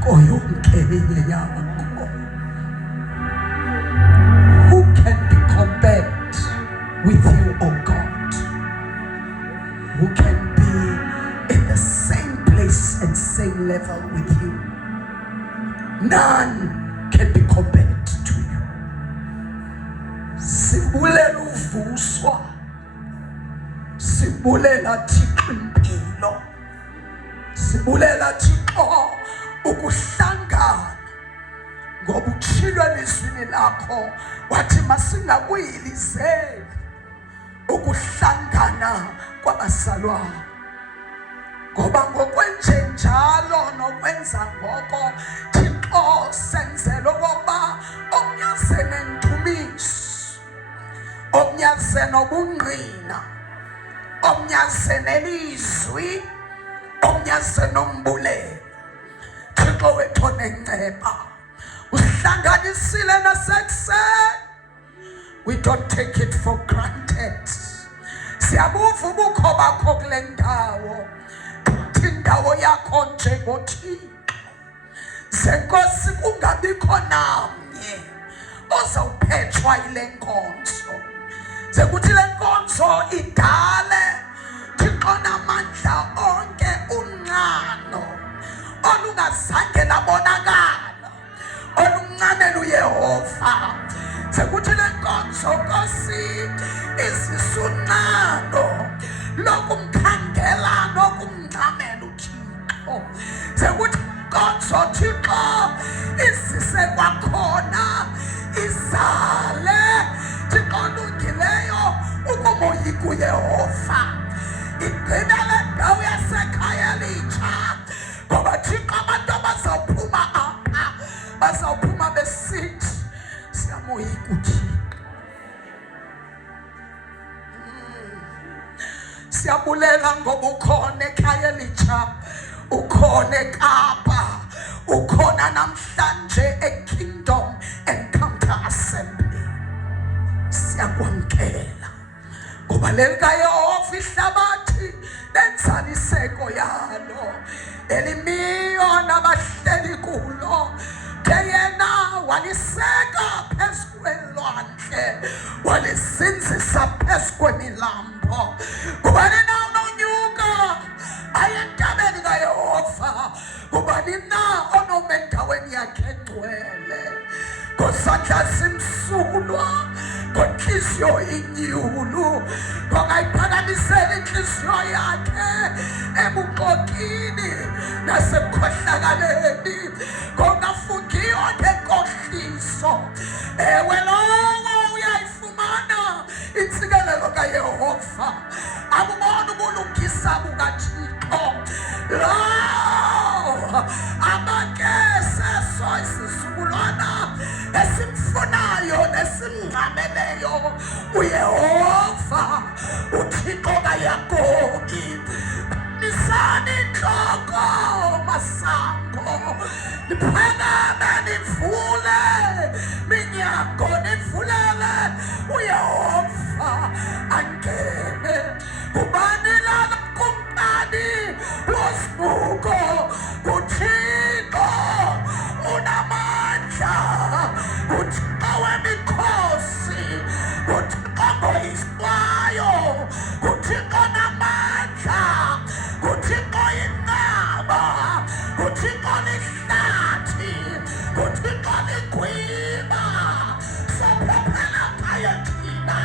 koyonke yakho. Who can be compared with you, oh God? Who can be in the same place and same level with you? None can be compared to you. Sibulela uvuswa, sibulela Thixo impilo, sibulela Thixo ukuhlangana, ngoba utshilo elizwini lakho wathi masingakuyilizeli ukuhlangana kwabazalwane, ngoba ngokwenjenjalo nokwenza ngoko Thixo senzela okokuba omnyaze nendumiso, omnyaze nobungqina, omnyaze nelizwi, omnyaze nombulelo. Thixo wethu onenceba uhlanganisile nasekuseni. We don't take it for granted. Siyabuva ubukho bakho kule ndawo, indawo yakho njengoThixo. Zenkosi kungabikho namnye ozawuphetshwa yile nkonzo. Zekuthi le nkonzo idale Thixo namandla onke unqano olungazange labonakala olunqamela uYehova. Zekuthi le nkonzo Nkosi isisunqano lokumkhangela nokumncamela uThixo. Zekuthi inkonzo Thixo isise kwakhona izale Thixo olungileyo ukumoyika uYehova. Igqibele ndawo yasekhaya elitsha, ngoba Thixo abantu abazawuphuma apha bazawuphuma besithi siyamoyika uThixo. Siyabulela ngoba ukhona ekhaya elitsha, ukhona eKapa, ukhona namhlanje eKingdom Encounter Assembly. Siyakwamkela ngoba lelikaYehova ihlabathi nenzaniseko yalo elimiyo nabahleli kulo, ke yena waliseka phezu kwelwandle, walizinzisa phezu kwemilambo. Ngubani na unonyuka aye entabeni kaYehova? Ngubani na onoma endaweni yakhe engcwele? Ngosandla simsulwa, ngenhliziyo inyulu, ngokayiphakamisela inhliziyo yakhe ebuxokini nasekukhohlakaleni, ngokafungiyo ngenkohliso. Ewe lowo uyayifumana intsikelelo kaYehova, abubona ubulungisa bukaThixo. Lo amake seso isizukulwana esimfunayo nesimncameleyo uYehova, uThixo kaYakobi. Nisani inhloko masango, niphakame nivule minyango, nivulele uYehova angene. Ngubani lana kumqali wosibuko? uThixo unamandla, uThixo wemikhosi, uThixo ngoyiswayo, uThixo namandla, uThixo inqaba, uThixo lihlathi, uThixo ligwima. Sophephela phaya thina